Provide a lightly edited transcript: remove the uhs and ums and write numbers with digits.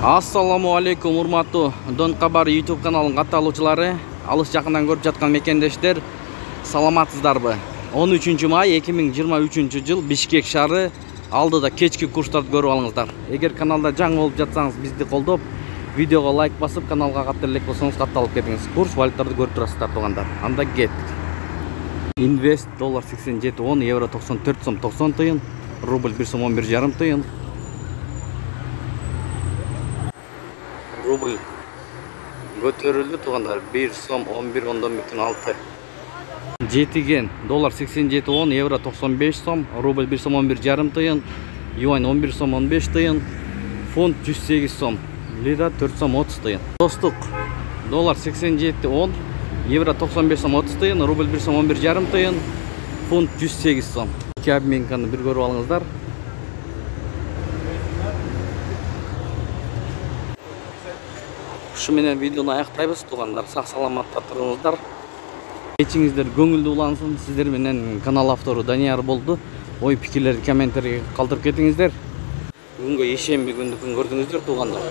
Assalamu alaikum урматтуу Дон Кабар YouTube каналынын катталуучулары, алыс жакындан көрүп жаткан мекендештер, саламатсыздарбы? 13 май 2023 жыл Бишкек шаары алдыда кечки курстарды көрүп алыңыздар. Эгер каналда жаңы болуп жатсаңыз, бизди колдоп, видеого лайк басып, каналга катталып элек болсоңуз катталып кетиңиз. Курс валюталарды көрүп турасыздар туугандар. Анда кеттик. Инвест доллар 87.10, евро 94 сом 90 тыйын, рубль 1 сом 11,5 тыйын. Рубль көтөрүлдү туугандар, 1 сом 11,6. Жетиген доллар 87.10, евро 95 сом, рубль 1 сом 11,5 тыйын, юань 11 сом 15 тыйын, фунт 108 сом, лира 4 сом 30 тыйын. Достук, доллар 87.10, евро 95 сом 30 тыйын, рубль 1 сом 11,5 тыйын, фунт 108 сом. Эки обменканы бир көрүп алыңыздар. Ушу менен видеону аяктайбыз туугандар. Сак саламатта туруңуздар. Кечиңиздер көңүлдүү улансын. Сиздер менен канал автору Данияр болду. Ой пикирлерди комментарийге калтырып кетиңиздер. Бүгүнгө ишемби күндү күн көрдүңүздөр туугандар.